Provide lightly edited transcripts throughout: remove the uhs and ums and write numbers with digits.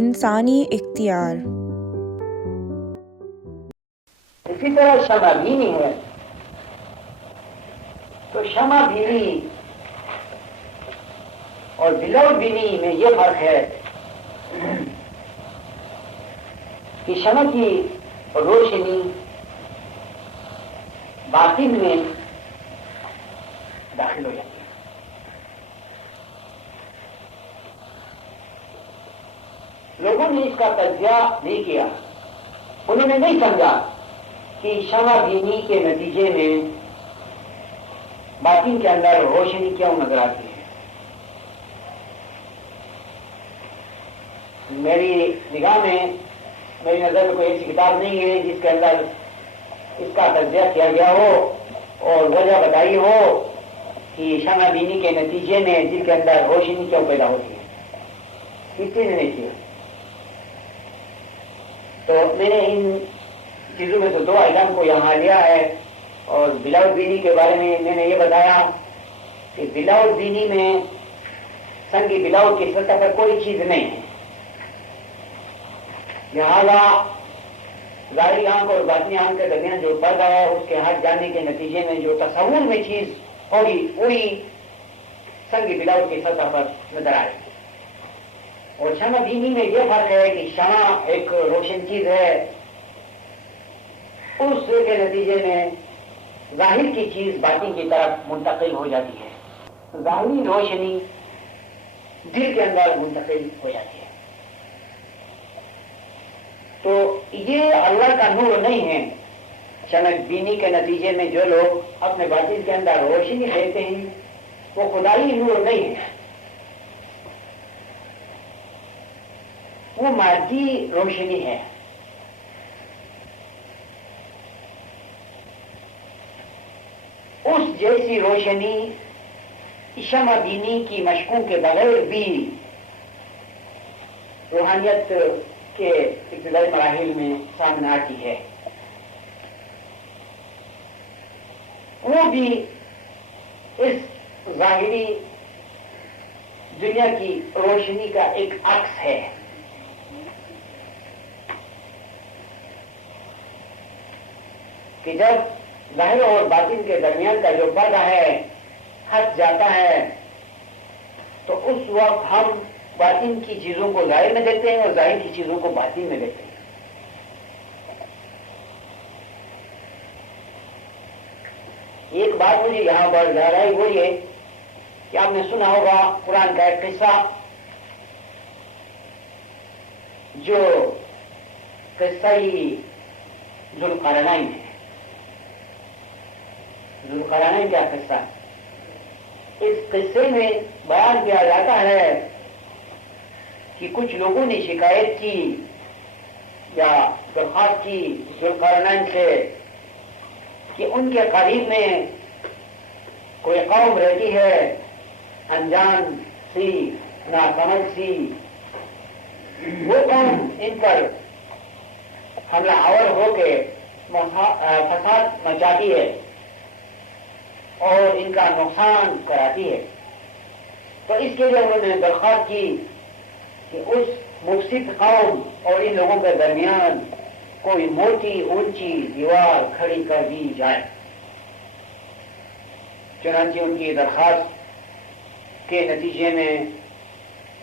انسانی اختیار۔ اسی طرح شمع بینی ہے تو شمع بینی اور بلو بینی میں یہ فرق ہے کہ شمع کی روشنی باطن میں داخل ہو جاتی ہے، لوگوں نے اس کا تجزیہ نہیں کیا، انہوں نے نہیں سمجھا کہ شمع بینی کے نتیجے میں باطن کے اندر روشنی کیوں نظر آتی ہے۔ میری نگاہ میں، میری نظر میں کوئی ایسی کتاب نہیں ہے جس کے اندر اس کا تجزیہ کیا گیا ہو اور وجہ بتائی ہو کہ شمع بینی کے نتیجے میں دل کے اندر روشنی کیوں پیدا ہوتی ہے، کسی نے نہیں کیا۔ تو میں نے ان چیزوں میں تو دو آئٹم کو یہاں لیا ہے، اور بلاؤ بینی کے بارے میں نے یہ بتایا کہ بلاؤ بینی میں سنگ بلاؤ کی سطح پر کوئی چیز نہیں ہے، لہذا ظاہری آنکھ اور باطنی آنکھ کے درمیان جو پردہ ہے اس کے ہٹ جانے کے نتیجے میں جو تصور میں چیز ہوگی وہی سنگ بلاؤ کی سطح پر نظر آئے گی۔ اور شمع بینی میں یہ فرق ہے کہ شمع ایک روشن چیز ہے، اس کے نتیجے میں ظاہر کی چیز باطن کی طرف منتقل ہو جاتی ہے، ظاہری روشنی دل کے اندر منتقل ہو جاتی ہے۔ تو یہ اللہ کا نور نہیں ہے۔ شمع بینی کے نتیجے میں جو لوگ اپنے باطن کے اندر روشنی دیتے ہیں وہ خدائی نور نہیں ہے، وہ مادی روشنی ہے۔ اس جیسی روشنی شمع بینی کی مشقوں کے بغیر بھی روحانیت کے ابتدائی مراحل میں سامنے آتی ہے، وہ بھی اس ظاہری دنیا کی روشنی کا ایک عکس ہے۔ کہ جب ظاہر اور باطن کے درمیان کا جو پردہ ہے ہٹ جاتا ہے تو اس وقت ہم باطن کی چیزوں کو ظاہر میں دیکھتے ہیں اور ظاہر کی چیزوں کو باطن میں دیکھتے ہیں۔ ایک بات مجھے یہاں پر ظاہر آئی وہ یہ کہ آپ نے سنا ہوگا قرآن کا ایک قصہ، جو قصہ ہی ذوالقرنین ہے۔ ذوالقرنین کا قصہ، اس قصے میں بیان کیا جاتا ہے کہ کچھ لوگوں نے شکایت کی یا درخواست کی ذوالقرنین سے کہ ان کے قریب میں کوئی قوم رہتی ہے انجان سی، ناسمجھ سی، وہ قوم ان پر حملہ آور ہو کے فساد مچاتی ہے اور ان کا نقصان کراتی ہے۔ تو اس کے لیے انہوں نے درخواست کی کہ اس مفسد قوم اور ان لوگوں کے درمیان کوئی موٹی اونچی دیوار کھڑی کر دی جائے۔ چنانچہ ان کی درخواست کے نتیجے میں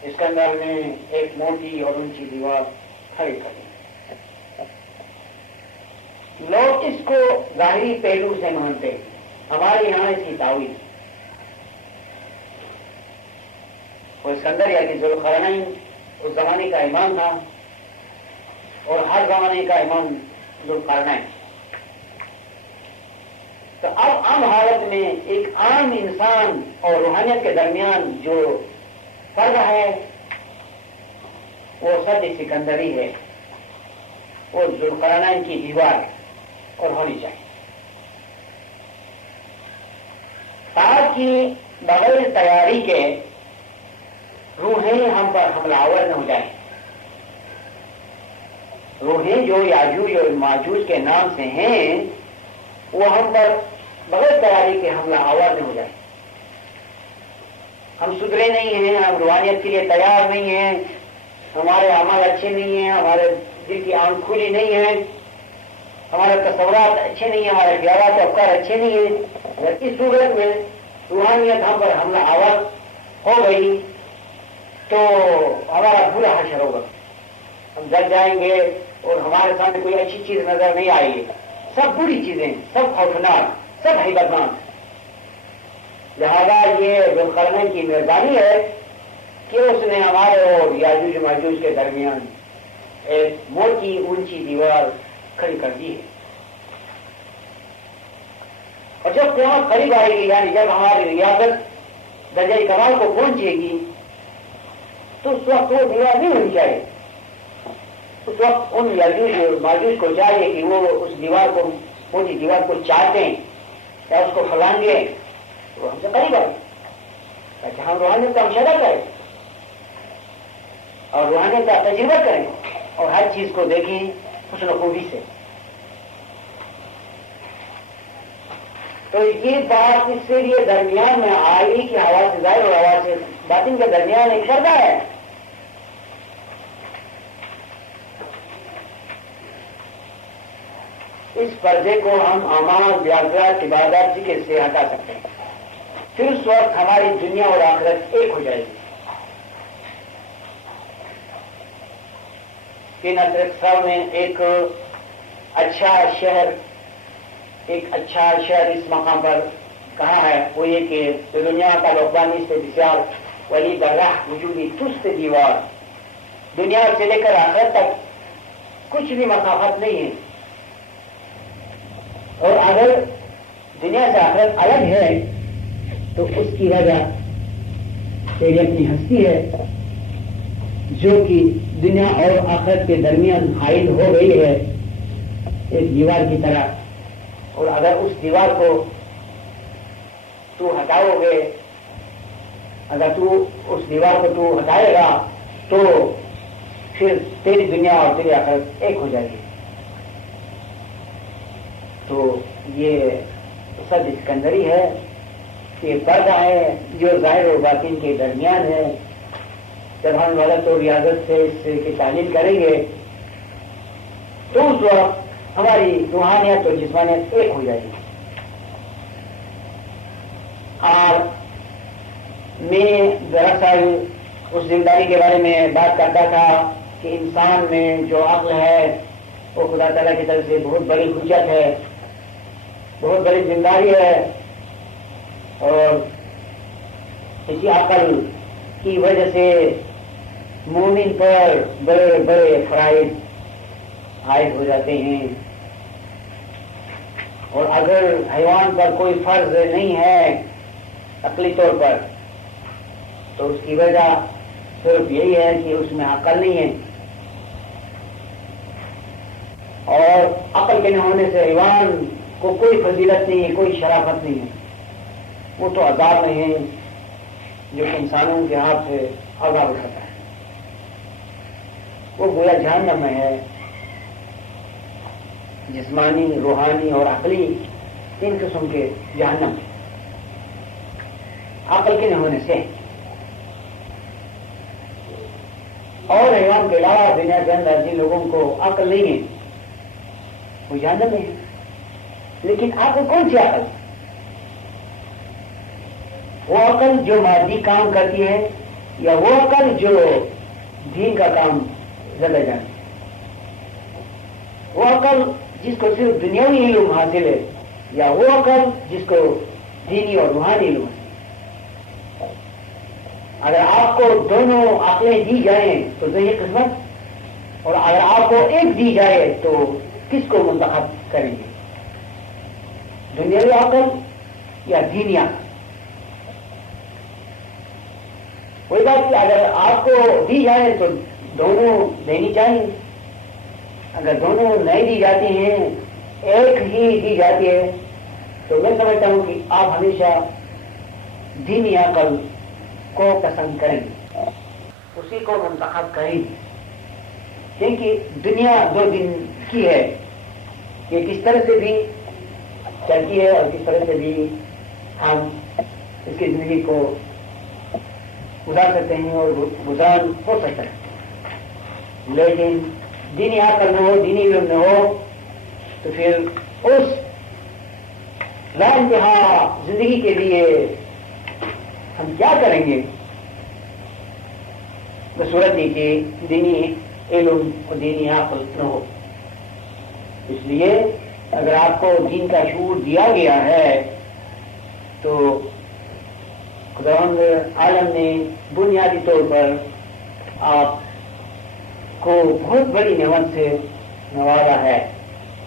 اسکندر نے ایک موٹی اور اونچی دیوار کھڑی کر دی۔ لوگ اس کو ظاہری پہلو سے مانتے ہیں، ہمارے یہاں اس کی تعویل، اور اسکندر یعنی ذوالقرنین اس زمانے کا امام تھا اور ہر زمانے کا امام ذوالقرنین۔ تو اب عام حالت میں ایک عام انسان اور روحانیت کے درمیان جو فرق ہے وہ سد سکندری ہے، وہ ذوالقرنین کی دیوار اور ہونی چاہیے، تاکہ بغیر تیاری کے روحیں ہم پر حملہ آور نہ ہو جائیں۔ روحیں جو یاجوج اور ماجوج کے نام سے ہیں وہ ہم پر بغیر تیاری کے حملہ آور نہ ہو جائیں۔ ہم سدھرے نہیں ہیں، ہم روحانیت کے لیے تیار نہیں ہیں، ہمارے عمل اچھے نہیں ہیں، ہمارے دل کی آنکھ کھلی نہیں ہے، ہمارے تصورات اچھے نہیں ہیں، ہمارے خیالات و افکار اچھے نہیں ہیں، اگر اس صورت میں روحانیت ہم پر حملہ آور ہو گئی تو ہمارا برا حشر ہوگا، ہم جل جائیں گے اور ہمارے سامنے کوئی اچھی چیز نظر نہیں آئے گی، سب بری چیزیں، سب خوفناک، سب ہیبتناک۔ لہذا یہ ذوالقرنین کی مہربانی ہے کہ اس نے ہمارے اور یاجوج و ماجوج کے درمیان ایک موٹی اونچی دیوار کھڑی کر دی ہے، اور جب قیامت قریب آئے گی، یعنی جب ہماری ریاست درجۂ کمال کو پہنچے گی تو اس وقت وہ دیوار نہیں ہونی چاہیے، اس وقت ان یاجوج اور ماجوج کو چاہیے کہ وہ اس دیوار کو، موٹی دیوار کو چاٹیں یا اس کو پھلانگیں، وہ ہم سے قریب آئے تاکہ ہم روحانیت کا مشاہدہ کریں اور روحانیت کا تجربہ کریں اور ہر چیز کو دیکھیں حسن و خوبی سے۔ تو یہ بات اس سے لیے درمیان میں آئی کہ ہوا سے ظاہر اور ہوا سے باطن کے درمیان ایک پردہ ہے، اس پردے کو ہم اعمال، ریاضات، عبادات ذکر سے ہٹا سکتے ہیں، پھر اس وقت ہماری دنیا اور آخرت ایک ہو جائے گی۔ کہ نصرت صاحب نے ایک اچھا شہر اس مقام پر کہا ہے، وہ یہ کہ دنیا کا لوکبانی سے بسیار ولی درہ وجودی تست دیوار، دنیا سے لے کر آخرت تک کچھ بھی مسافت نہیں ہے، اور اگر دنیا سے آخرت الگ ہے تو اس کی وجہ تیری اپنی ہستی ہے جو کہ دنیا اور آخرت کے درمیان حائل ہو گئی ہے ایک دیوار کی طرح، اور اگر اس دیوار کو تو ہٹاؤ گے، اگر تو اس دیوار کو تو ہٹائے گا تو پھر تیری دنیا اور تیری آخرت ایک ہو جائے گی۔ تو یہ سب اسکندری ہے کہ پردہ ہے جو ظاہر و باطن کے درمیان ہے۔ جب ہم غلط اور ریاضت سے اس کی تعلیم کریں گے تو اس وقت ہماری روحانیت اور جسمانیت ایک ہو جائے گی۔ اور میں دراصل اس ذمہ داری کے بارے میں بات کرتا تھا کہ انسان میں جو عقل ہے وہ خدا تعالیٰ کی طرف سے بہت بڑی حجت ہے، بہت بڑی ذمہ داری ہے، اور اسی عقل کی وجہ سے مومن پر بڑے بڑے فرائض عائد ہو جاتے ہیں، اور اگر حیوان پر کوئی فرض نہیں ہے عقلی طور پر تو اس کی وجہ صرف یہی ہے کہ اس میں عقل نہیں ہے، اور عقل کے نہ ہونے سے حیوان کو کوئی فضیلت نہیں ہے، کوئی شرافت نہیں ہے، وہ تو عذاب میں ہے جو کہ انسانوں کے ہاتھ سے عذاب اٹھاتا ہے، وہ گویا جہنم میں ہے، جسمانی، روحانی اور عقلی تین قسم کے جہنم عقل کے نہ ہونے سے۔ اور حیوان کے علاوہ دنیا کے اندر جن لوگوں کو عقل نہیں ہے وہ جہنم میں ہے، لیکن عقل کون سی عقل؟ وہ عقل جو مادی کام کرتی ہے، یا وہ عقل جو دین کا کام زیادہ جانے، وہ عقل جس کو صرف دنیاوی علوم حاصل ہے، یا وہ عقل جس کو دینی اور روحانی علوم ہے؟ اگر آپ کو دونوں عقلیں دی جائیں تو ذہنی قسمت، اور اگر آپ کو ایک دی جائے تو کس کو منتخب کریں گے؟ دنیاوی عقل یا دینی عقل؟ وہی بات کہ اگر آپ کو دی جائے تو دونوں دینی چاہیے، اگر دونوں نہیں دی جاتی ہیں، ایک ہی دی جاتی ہے، تو میں سمجھتا ہوں کہ آپ ہمیشہ دینی عقل کو پسند کریں گے، اسی کو منتخب کریں گے، کیونکہ دنیا دو دن کی ہے، کہ کس طرح سے بھی چلتی ہے اور کس طرح سے بھی ہم اس کی زندگی کو گزار سکتے ہیں اور گزار ہو سکتا ہے۔ لیکن دینی عقل نہ ہو، دینی علم نہ ہو، تو پھر اس لا انتہا زندگی کے لیے ہم کیا کریں گے؟ بصورت یہ کہ دینی علم اور دینی عقل نہ ہو۔ اس لیے اگر آپ کو دین کا شعور دیا گیا ہے تو خداوند عالم نے بنیادی طور پر آپ کو بہت بڑی نعمت سے نوازا ہے۔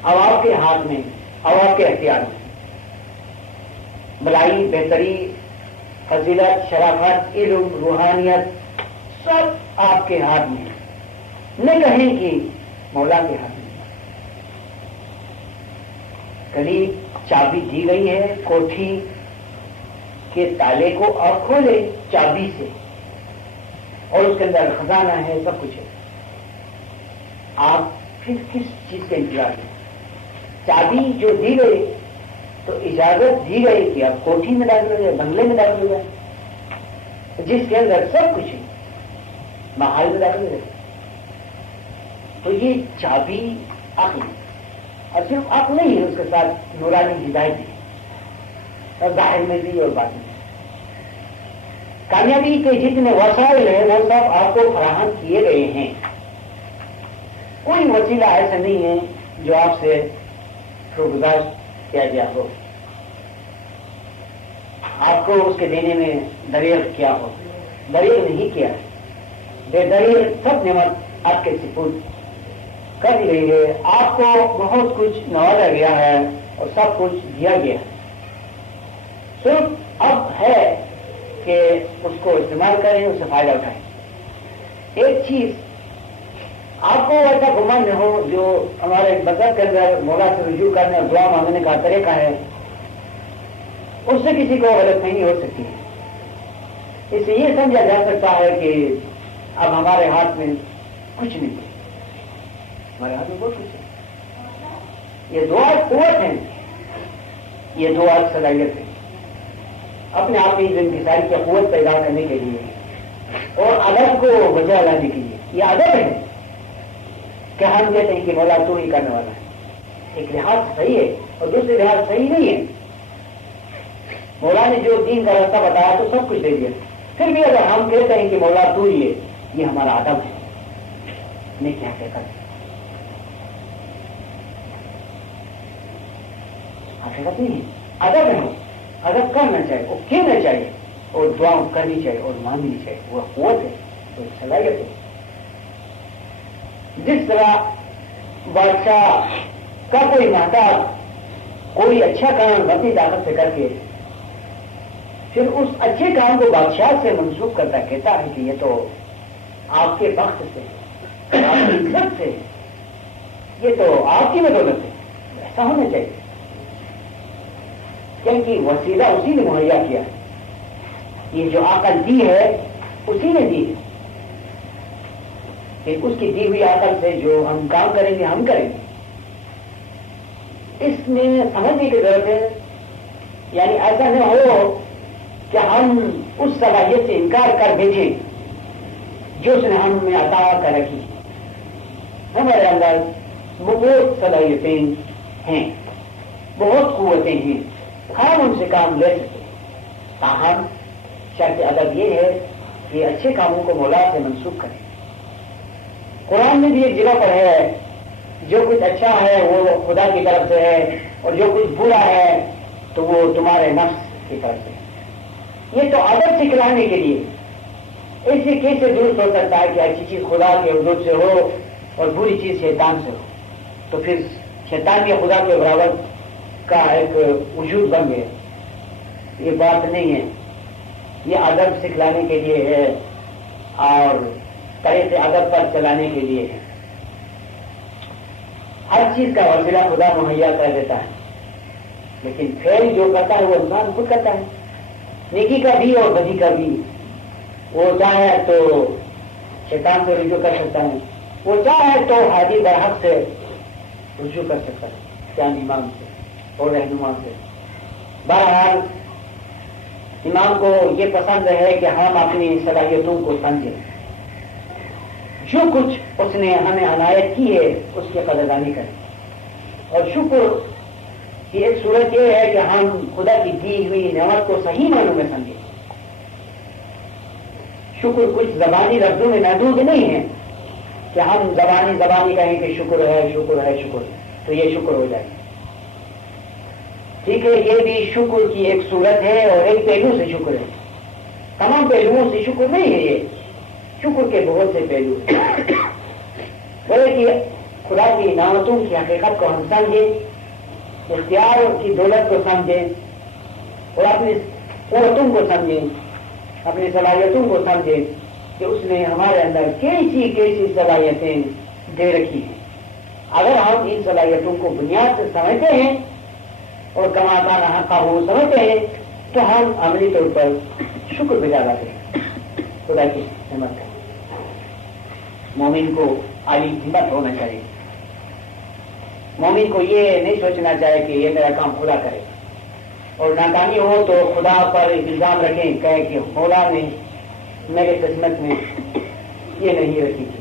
اب آپ کے ہاتھ میں، اب آپ کے اختیار میں بلائی، بہتری، فضیلت، شرافت، علم، روحانیت سب آپ کے ہاتھ میں ہے۔ نہ کہیں کہ مولا کے ہاتھ میں۔ کلی چابی دی گئی ہے کوٹھی کے تالے کو، آپ کھولے چابی سے، اور اس کے اندر خزانہ ہے، سب کچھ ہے۔ آپ پھر کس چیز کا انتظار کریں؟ چابی جو دی گئی تو اجازت دی گئی کہ آپ کوٹھی میں داخل ہو جائے، بنگلے میں داخل ہو جائے، جس کے اندر سب کچھ ہے، محل میں داخل ہو جائے۔ تو یہ چابی عقل، اور صرف عقل نہیں ہے، اس کے ساتھ نورانی ہدایت بھی، اور ظاہر میں بھی اور باطن میں۔ کامیابی کے جتنے وسائل ہیں وہ سب آپ کو فراہم کیے گئے ہیں۔ کوئی وسیلہ ایسا نہیں ہے جو آپ سے گزار کیا گیا ہو، آپ کو اس کے دینے میں دریغ کیا ہو۔ دریغ نہیں کیا ہے، بے دریغ سب نعمت آپ کے سپرد کر دی گئی ہے۔ آپ کو بہت کچھ نوازا گیا ہے اور سب کچھ دیا گیا ہے، صرف اب ہے کہ اس کو استعمال کریں، اس سے فائدہ اٹھائیں۔ ایک چیز آپ کو ایسا گمان نہ ہو جو ہمارے مذہب کے اندر مولا سے رجوع کرنے اور دعا مانگنے کا طریقہ ہے، اس سے کسی کو غلط فہمی ہو سکتی ہے۔ اس سے یہ سمجھا جا سکتا ہے کہ اب ہمارے ہاتھ میں کچھ نہیں ہے، ہمارے ہاتھ میں بہت کچھ ہے۔ یہ دعا قوت ہے، یہ دعا صلاحیت ہے اپنے آپ کی انکساری کی قوت پیدا کرنے کے لیے اور ادب کو بجا لانے کے لیے۔ یہ ادب ہے کہ ہم کہتے ہیں کہ مولا تو ہی کرنے والا ہے۔ ایک لحاظ صحیح ہے اور دوسرے لحاظ صحیح نہیں ہے۔ مولا نے جو دین کا راستہ بتایا تو سب کچھ دے دیا، پھر بھی اگر ہم کہتے ہیں کہ مولا تو ہی ہے، یہ ہمارا ادب ہے، نہیں کیا حقیقت حقیقت نہیں ہے، ادب ہے۔ ادب کرنا چاہیے، وہ کہنا چاہیے، اور دعا کرنی چاہیے اور مانگنی چاہیے، وہ قوت ہے، وہ صلاحیت ہے۔ جس طرح بادشاہ کا کوئی محتاج کوئی اچھا کام اپنی طاقت سے کر کے پھر اس اچھے کام کو بادشاہ سے منسوخ کرتا کہتا ہے کہ یہ تو آپ کے بخت سے، آپ کی عزت سے، یہ تو آپ کی بدولت ہے، ایسا ہونا چاہیے، کیونکہ وسیلہ اسی نے مہیا کیا ہے، یہ جو عقل دی ہے اسی نے دی ہے، کہ اس کی دی ہوئی عقل سے جو ہم کام کریں گے ہم کریں گے۔ اس میں سمجھنے کی ضرورت ہے، یعنی ایسا نہ ہو کہ ہم اس صلاحیت سے انکار کر بیٹھیں جو اس نے ہم میں عطا کر رکھی۔ ہمارے اندر بہت صلاحیتیں ہیں، بہت قوتیں ہیں، ہم ان سے کام لے سکتے، تاہم شرط ادب یہ ہے کہ اچھے کاموں کو مولا سے منسوخ کریں۔ قرآن میں بھی ایک جگہ پر ہے جو کچھ اچھا ہے وہ خدا کی طرف سے ہے اور جو کچھ برا ہے تو وہ تمہارے نفس کی طرف سے ہے۔ یہ تو ادب سکھلانے کے لیے، ایسے کیسے درست ہو سکتا ہے کہ اچھی چیز خدا کے حضور سے ہو اور بری چیز شیطان سے ہو؟ تو پھر شیطان کے خدا کے برابر کا ایک وجود بن گیا۔ یہ بات نہیں ہے، یہ ادب سکھلانے کے لیے ہے اور طریقے ادب پر چلانے کے لیے ہے۔ ہر چیز کا وسیلہ خدا مہیا کر دیتا ہے، لیکن فعل جو کرتا ہے وہ انسان خود کرتا ہے، نیکی کا بھی اور بدی کا بھی۔ وہ چاہے تو شیطان سے رجوع کر سکتا ہے، وہ چاہے تو ہادی برحق سے رجوع کر سکتا ہے، چاند امام سے اور رہنما سے۔ بہرحال امام کو یہ پسند ہے کہ ہم اپنی صلاحیتوں کو سمجھیں، جو کچھ اس نے ہمیں عنایت کی ہے اس کی قدردانی کریں. اور شکر کی ایک صورت یہ ہے کہ ہم خدا کی دی ہوئی نعمت کو صحیح معنوں میں سمجھیں. شکر کچھ زبانی لفظوں میں محدود نہیں ہے کہ ہم زبانی کہیں کہ شکر ہے شکر ہے شکر تو یہ شکر ہو جائے. ٹھیک ہے، یہ بھی شکر کی ایک صورت ہے اور ایک پہلو سے شکر ہے. تمام پہلوؤں سے شکر نہیں ہے. یہ شکر کے بہت سے پہلو ہیں. بولے کہ خدا کی نعمتوں کی حقیقت کو ہم سمجھیں، اختیار کی دولت کو سمجھیں اور اپنی قوتوں کو سمجھیں، اپنی صلاحیتوں کو سمجھیں کہ اس نے ہمارے اندر کیسی صلاحیتیں دے رکھی ہیں. اگر ہم ان صلاحیتوں کو بنیاد سے سمجھتے ہیں اور کما کانا حقہ ہو سمجھتے ہیں تو ہم عملی طور پر شکر گزار کریں خدا کی نعمت کا. مومن کو عالی ہمت ہونا چاہیے. مومن کو یہ نہیں سوچنا چاہیے کہ یہ میرا کام خدا کرے اور ناکامی ہو تو خدا پر الزام رکھیں، کہے کہ مولا نے میرے قسمت میں یہ نہیں رکھی تھی.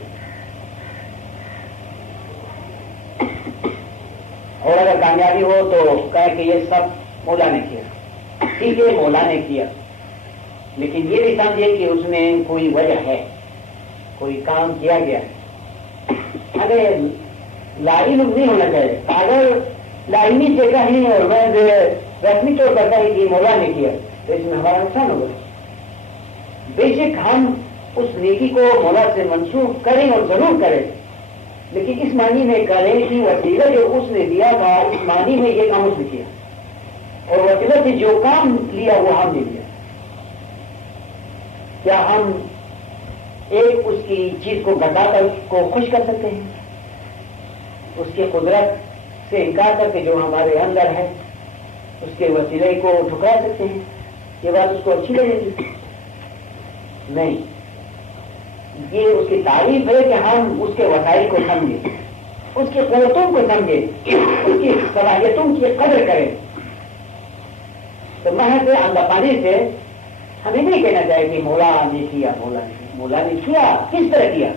اور اگر کامیابی ہو تو کہے کہ یہ سب مولا نے کیا. ٹھیک ہے، مولا نے کیا، لیکن یہ بھی سمجھے کہ اس میں کوئی وجہ ہے، کوئی کام کیا گیا ہے. اگر لاعلم نہیں ہونا چاہیے. اگر لاعلمی سے کہیں اور میں رسمی طور پر کہیں کہ مولا نے کیا تو اس میں ہمارا نقصان ہوگا. بے شک ہم اس نیکی کو مولا سے منسوخ کریں اور ضرور کریں، لیکن اس معنی میں کریں کہ وسیلہ جو اس نے دیا تھا اس معنی میں یہ کام اس نے کیا اور وسیلہ سے جو کام لیا وہ ہم نے لیا. کیا ہم ایک اس کی چیز کو بتا کر کو خوش کر سکتے ہیں؟ اس کی قدرت سے انکار کر کے جو ہمارے اندر ہے اس کے وسیلے کو ٹھکرا سکتے ہیں؟ یہ بات اس کو اچھی لگے گی؟ نہیں. یہ اس کی تعریف ہے کہ ہم اس کے وسائل کو سمجھیں، اس کی قوتوں کو سمجھیں، اس کی صلاحیتوں کی قدر کریں. تو محض اندپانی سے ہمیں نہیں کہنا چاہیے کہ مولا نے کیا، مولا نے کیا کس طرح کیا.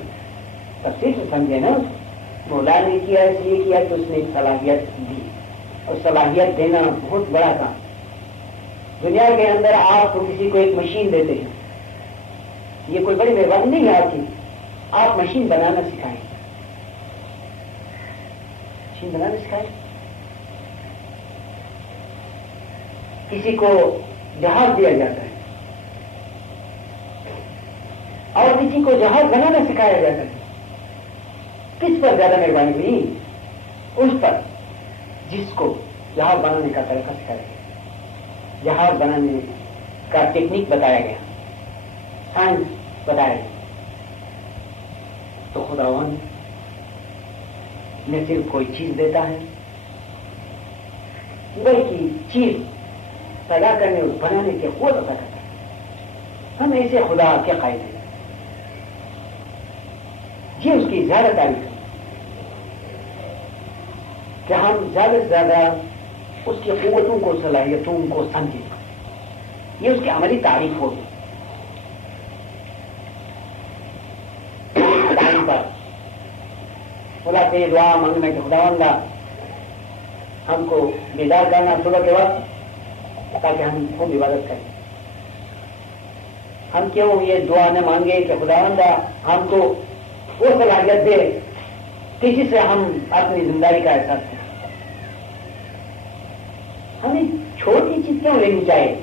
تفصیل سے سمجھے نا، مولا نے کیا اس لیے کیا کہ اس نے صلاحیت دی اور صلاحیت دینا بہت بڑا کام. دنیا کے اندر آپ کسی کو ایک مشین دیتے ہیں، یہ کوئی بڑی مہربانی نہیں ہے آپ کی. آپ مشین بنانا سکھائیں، مشین بنانا سکھائیں. کسی کو جہاز دیا جاتا ہے اور کسی کو جہاز بنانا سکھایا جاتا ہے. کس پر زیادہ مہربانی ہوئی؟ اس پر جس کو جہاز بنانے کا طریقہ سکھایا گیا، جہاز بنانے کا ٹیکنیک بتایا گیا، سائنس بتایا گیا. تو خداوند نہ صرف کوئی چیز دیتا ہے بلکہ چیز پیدا کرنے اور بنانے کی قوت عطا کرتا ہے. ہم ایسے خدا کے قائل ہیں. یہ اس کی زیادہ تعریف ہے کہ ہم زیادہ سے زیادہ اس کی قوتوں کو صلاحیتوں کو سمجھیں. یہ اس کی عملی تعریف ہوگی. ٹائم پر خدا سے دعا مانگنا کہ خداوند ہم کو بیدار کرنا صبح کے وقت تاکہ ہم خوب عبادت کریں. ہم کیوں یہ دعا نہ مانگے کہ خداوند ہم کو وہ صلاحیت دے کسی سے ہم اپنی زندگی کا احساس کریں. ہمیں چھوٹی چیز کیوں لینی چاہیے؟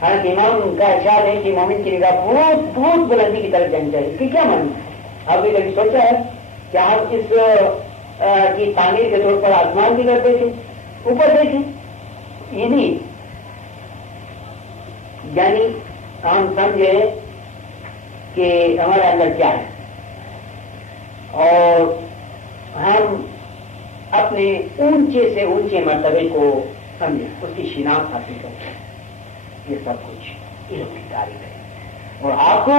حالانکہ امام کا ارشاد ہے کہ مومن کی نگاہ بہت بہت بلندی کی طرف جانی چاہیے. اس کی کیا معنی؟ آپ نے کبھی سوچا ہے کہ ہم اس کی تعمیر کے طور پر آسمان کی طرف دیکھیں، اوپر دیکھیں؟ یہ نہیں. یعنی ہم سمجھے کہ ہمارے اندر کیا ہے اور ہم اپنے اونچے سے اونچے مرتبے کو سمجھیں، اس کی شناخت حاصل کریں. یہ سب کچھ علم کی تعریف ہے. اور آپ کو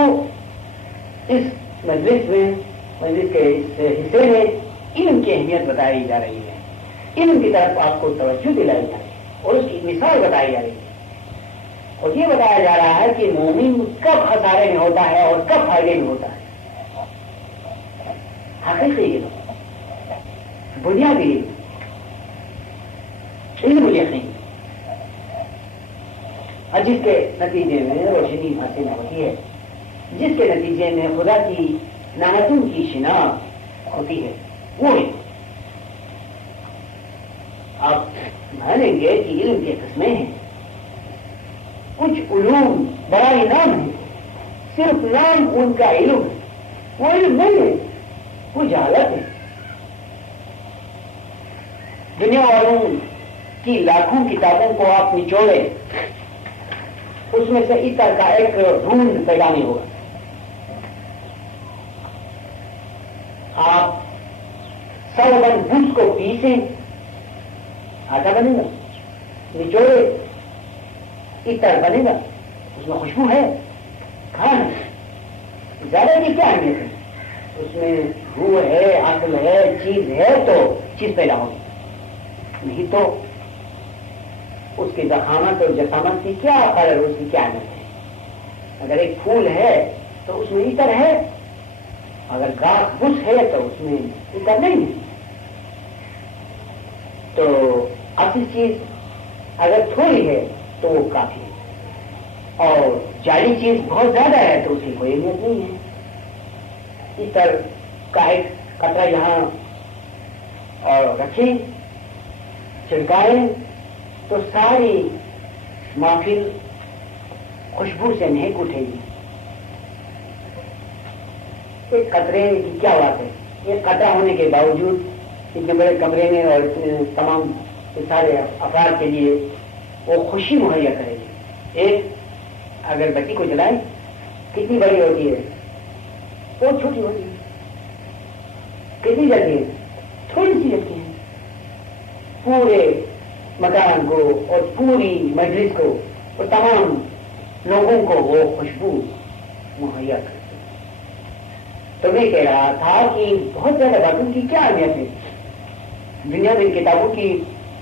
اس مجلس کے اس حصے میں علم کی اہمیت بتائی جا رہی ہے. علم کی طرف آپ کو توجہ دلائی جا رہی ہے اور اس کی مثال بتائی جا رہی ہے. اور یہ بتایا جا رہا ہے کہ مومن کب خسارے میں ہوتا ہے اور کب فائدے میں ہوتا ہے. حقیقی علم، بنیادی علم یقین، اور جس کے نتیجے میں روشنی حاصل ہوتی ہے، جس کے نتیجے میں خدا کی نعمتوں کی شناخت ہوتی ہے، وہ علم۔ آپ مانیں گے کہ علم کی قسمیں ہیں، کچھ علوم بڑا نام ہے، صرف نام ان کا علم ہے، وہ علم نہیں ہے، وہ جہالت ہے۔ دنیا والوں کی لاکھوں کتابوں کو آپ نچوڑیں، اس میں سے عطر کا ایک ڈھونڈ پیدا نہیں ہوگا۔ آپ 100 من بھوس کو پیسیں، آٹا بنے گا، نچوڑے عطر بنے گا، اس میں خوشبو ہے، کھانا ہے، زیادہ کی کیا اہمیت ہے؟ اس میں روح ہے، عقل ہے، چیز ہے تو چیز پیدا ہوگی، نہیں تو اس کی ضخامت اور جسامت کی کیا قدر، اس کی کیا اہمیت ہے؟ اگر ایک پھول ہے تو اس میں عطر ہے، اگر گھاس بھس ہے تو اس میں عطر نہیں ہے۔ تو اصل چیز اگر تھوڑی ہے تو وہ کافی ہے، اور جعلی چیز بہت زیادہ ہے تو اس کی کوئی اہمیت نہیں ہے۔ عطر کا ایک قطرہ یہاں اور رکھیں، چھڑکائیں تو ساری محفل خوشبو سے مہک اٹھے گی۔ ایک قطرے کی کیا بات ہے؟ ایک قطرہ ہونے کے باوجود اتنے بڑے کمرے میں اور اتنے تمام سارے افراد کے لیے وہ خوشی مہیا کرے گی۔ ایک اگر بتی کو جلائیں کتنی بڑی ہوتی ہے؟ وہ چھوٹی ہوتی ہے، کتنی جلتی ہے؟ تھوڑی سی جلتی ہے، پورے مکان کو اور پوری مجلس کو اور تمام لوگوں کو وہ خوشبو مہیا کرتی ہے۔ تو میں کہہ رہا تھا کہ بہت زیادہ باتوں کی کیا اہمیت ہے؟ دنیا میں کتابوں کی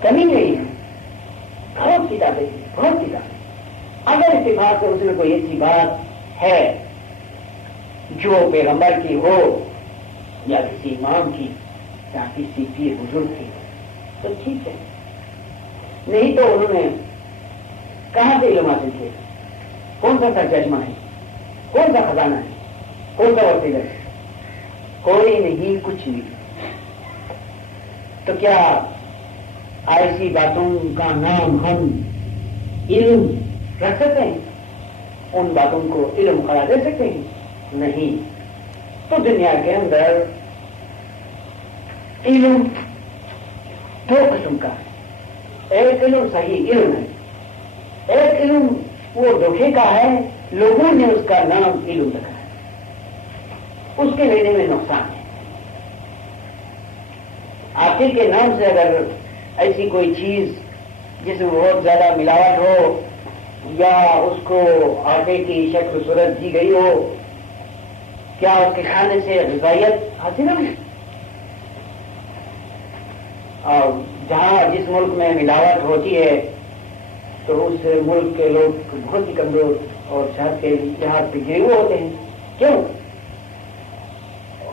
کمی نہیں ہے، بہت کتابیں ہیں، بہت کتابیں۔ اگر اتفاق سے اس میں کوئی ایسی بات ہے جو پیغمبر کی ہو یا کسی امام کی یا کسی پیر بزرگ کی تو ٹھیک ہے، نہیں تو انہوں نے کہاں سے علم حاصل کیا؟ کون سا سرچشمہ ہے؟ کون سا خزانہ ہے؟ کون سا وسیلہ ہے؟ کوئی نہیں، کچھ نہیں۔ تو کیا ایسی باتوں کا نام ہم علم رکھ سکتے ہیں؟ ان باتوں کو علم قرار دے سکتے ہیں؟ نہیں۔ تو دنیا کے اندر علم دو قسم کا ہے، ایک علم صحیح علم ہے، ایک علم وہ دھوکے کا ہے، لوگوں نے اس کا نام علم رکھا ہے، اس کے لینے میں نقصان ہے۔ عاقل کے نام سے اگر ایسی کوئی چیز جس میں بہت زیادہ ملاوٹ ہو یا اس کو آٹے کی شکل صورت دی گئی ہو، کیا اس کے کھانے سے غذائیت حاصل ہوگی؟ اور جہاں جس ملک میں ملاوٹ ہوتی ہے تو اس ملک کے لوگ بہت ہی کمزور اور صحت کے لحاظ سے گرے ہوئے ہوتے ہیں۔ کیوں؟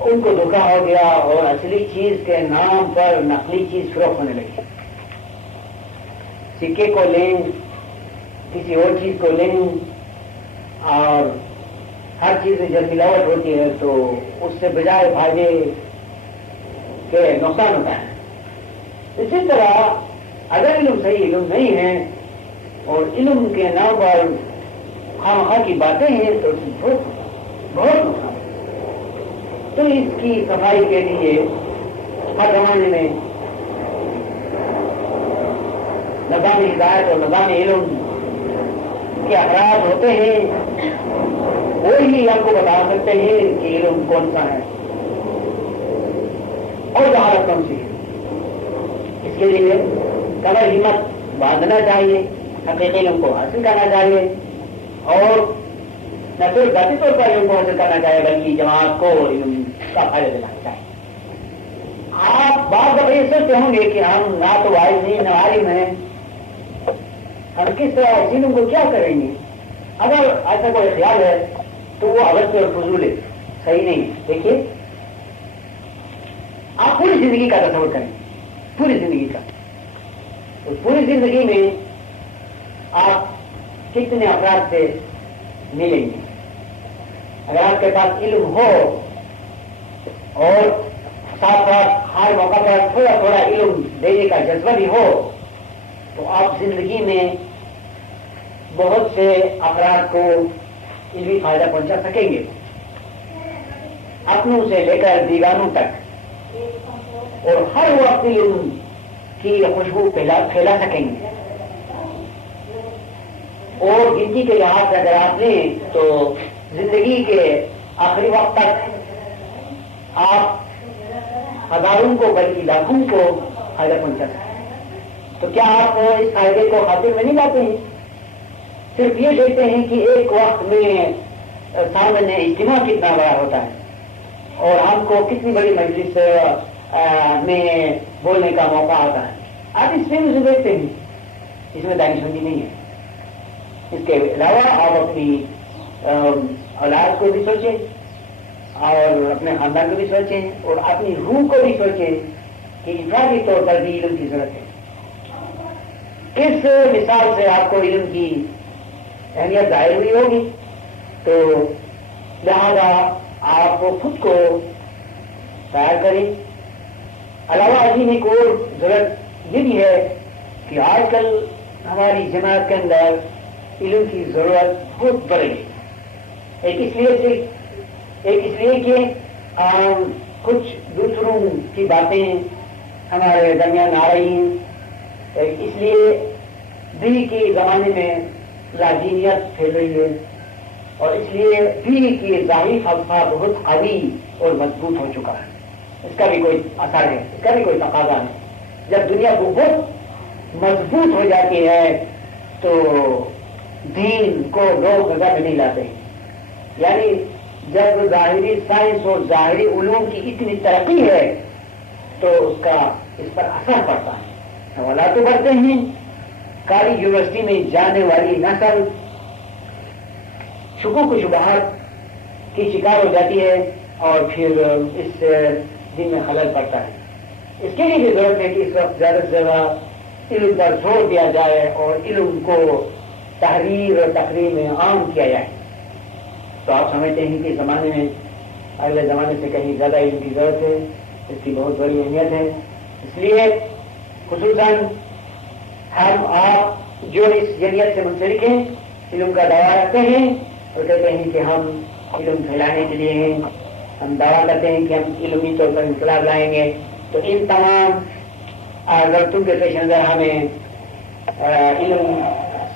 ان کو دھوکہ ہو گیا اور اصلی چیز کے نام پر نقلی چیز فروخت ہونے لگی۔ سکے کو لیں، کسی اور چیز کو لیں، اور ہر چیز میں جب ملاوٹ ہوتی ہے تو اس سے بجائے فائدے کے نقصان ہوتا ہے۔ اسی طرح اگر علم صحیح علم نہیں ہے اور علم کے نام پر خواہ کی باتیں ہیں تو بہت نقصان۔ تو اس کی صفائی کے لیے ہر زمانے میں نظام ہدایت اور نظام علم کے افراد ہوتے ہیں، وہی آپ کو بتا سکتے ہیں کہ علم کون سا ہے اور جہالت کون سی ہے۔ اس کے لیے کمر ہمت باندھنا چاہیے، حقیقی علم کو حاصل کرنا چاہیے، اور نہ صرف ذاتی طور پر علم کو حاصل کرنا چاہیے بلکہ جماعت کو علم کا فائدہ دلانا چاہیے۔ آپ بات دفعہ یہ سوچتے ہوں گے کہ ہم نہ تو وائز نہیں نہ عالم ہیں، ہم کس طرح اس علم کو کیا کریں گے؟ اگر ایسا کوئی خیال ہے تو وہ عبث اور فضول ہے، صحیح نہیں ہے۔ دیکھیے آپ پوری زندگی کا تصور کریں، پوری زندگی کا. تو پوری زندگی میں آپ کتنے افراد سے ملیں گے؟ اگر آپ کے پاس علم ہو اور ساتھ ساتھ ہر موقع پر تھوڑا تھوڑا علم دینے کا جذبہ بھی ہو تو آپ زندگی میں بہت سے افراد کو علمی فائدہ پہنچا سکیں گے، اپنوں سے لے کر دیوانوں تک، اور ہر وقت علم کی خوشبو پھیلا سکیں گے. اور گنتی کے لحاظ سے اگر آپ لیں تو زندگی کے آخری وقت تک آپ ہزاروں کو بلکہ لاکھوں کو فائدہ پہنچا سکیں. تو کیا آپ اس فائدے کو خاطر میں نہیں لاتے ہیں؟ صرف یہ دیکھتے ہیں کہ ایک وقت میں سامنے اجتماع کتنا بڑا ہوتا ہے اور ہم کو کتنی بڑی مجلس میں بولنے کا موقع آتا ہے. آپ اس فلم سے دیکھتے ہیں، اس میں دانش مندی نہیں ہے. اس کے علاوہ آپ اپنی اولاد کو بھی سوچیں اور اپنے خاندان کو بھی سوچیں اور اپنی روح کو بھی سوچیں کہ انفرادی طور پر بھی علم کی ضرورت ہے. اس مثال سے آپ کو علم کی اہمیت ظاہر ہوئی ہوگی. تو لہذا آپ خود کو تیار کریں. علاوہ ازیں ایک اور ضرورت یہ بھی ہے کہ آج کل ہماری جماعت کے اندر علم کی ضرورت بہت بڑھ گئی. ایک اس لیے کہ کچھ دوسروں کی باتیں ہمارے درمیان آ رہی ہیں. ایک اس لیے بھی کے زمانے میں لاجینیت پھیل رہی ہے، اور اس لیے بھی کی ظاہری فلسفہ بہت قوی اور مضبوط ہو چکا ہے. اس کا بھی کوئی اثر ہے، اس کا بھی کوئی تقاضا ہے. جب دنیا بہت مضبوط ہو جاتی ہے تو دین کو لوگ نظر میں نہیں لاتے ہیں. یعنی جب ظاہری سائنس اور ظاہری علوم کی اتنی ترقی ہے تو اس پر اثر پڑتا ہے. سوالات تو بڑھتے ہیں. کاری یونیورسٹی میں جانے والی نسل شکوک و شبہات کی شکار ہو جاتی ہے اور پھر اس دن میں خلل پڑتا ہے. اس کے لیے بھی ضرورت ہے کہ اس وقت زیادہ سے زیادہ علم پر زور دیا جائے اور علم کو تحریر اور تقریر میں عام کیا جائے. تو آپ سمجھتے ہیں کہ زمانے میں اگلے زمانے سے کہیں زیادہ علم کی ضرورت ہے. اس کی بہت بڑی اہمیت ہے. اس لیے خصوصاً ہم آپ جو اس جمعیت سے منسلک ہیں، علم کا دعویٰ رکھتے ہیں اور کہتے ہیں کہ ہم علم پھیلانے کے لیے ہیں، ہم دعویٰ کرتے ہیں کہ ہم علمی طور پر انقلاب لائیں گے، تو ان تمام ضرورتوں کے پیش نظر ہمیں علم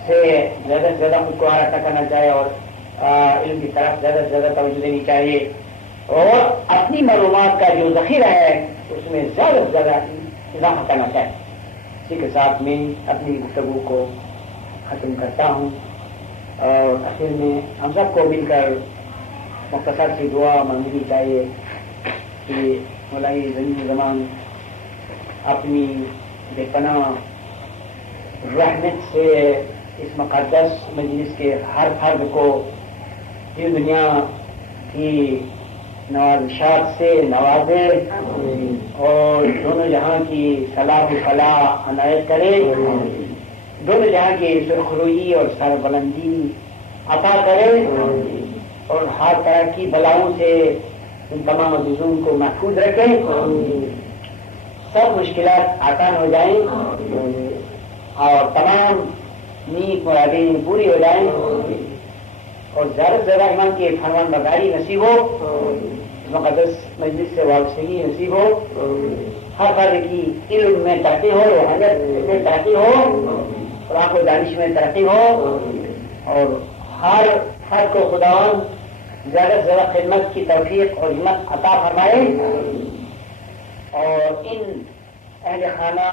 سے زیادہ خود کو آراستہ کرنا چاہیے اور علم کی طرف زیادہ سے زیادہ توجہ دینی چاہیے، اور اپنی معلومات کا جو ذخیرہ ہے اس میں زیادہ سے زیادہ اضافہ کرنا چاہیے. اسی کے ساتھ میں اپنی گفتگو کو ختم کرتا ہوں اور آخر میں ہم سب کو مل کر مختصر سی دعا مانگنی چاہیے کہ مولائی زمین زمان اپنی بے پناہ رحمت سے اس مقدس مجلس کے ہر فرد کو یہ دنیا کی نوازشات سے نوازے اور دونوں جہاں کی صلاح و فلاح عنایت کرے، دونوں جہاں کی سرخروئی اور سربلندی عطا کرے اور ہر طرح کی بلاؤں سے ان تمام عزیزوں کو محفوظ رکھے، سب مشکلات آسان ہو جائیں اور تمام نیک مرادیں پوری ہو جائیں اور زیادہ سے زیادہ ایمان کی فرمان برداری نصیب ہو، مقدس مجلس سے وابستگی نصیب ہو، ہر فرد کی علم میں ترقی ہو، روحانیت میں ترقی ہو اور آپ کو دانش میں ترقی ہو، اور ہر فرد کو خداوند زیادہ سے زیادہ خدمت کی توفیق اور ہمت عطا فرمائے، اور ان اہل خانہ